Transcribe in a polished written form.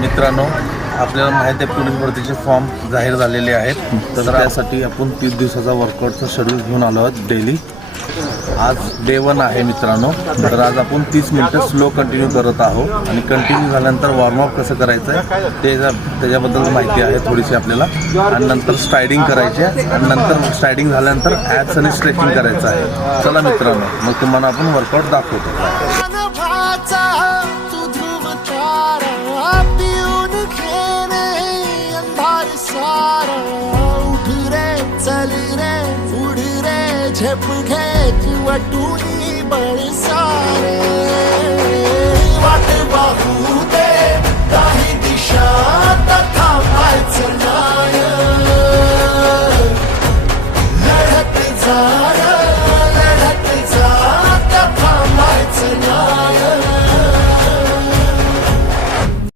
मित्रांनो, आपल्याला माहिती आहे पोलीस भरतीचे फॉर्म जाहीर झालेले आहेत, तर त्यासाठी आपण 30 दिवसाचा वर्कआउटचा शेड्यूल घेऊन आलो आहोत डेली. आज डे 1 आहे मित्रांनो. तर आज आपण 30 मिनिटं स्लो कंटिन्यू करत आहोत आणि कंटिन्यू झाल्यानंतर वॉर्मअप कसं करायचं आहे त्याच्याबद्दल माहिती आहे थोडीशी आपल्याला. आणि नंतर स्ट्रायडिंग करायची आहे आणि नंतर स्ट्रायडिंग झाल्यानंतर ॲप्स आणि स्ट्रेचिंग करायचं आहे. चला मित्रांनो, मग तुम्हाला आपण वर्कआउट दाखवतो. झेप घे वटुनी बळ सारे वाट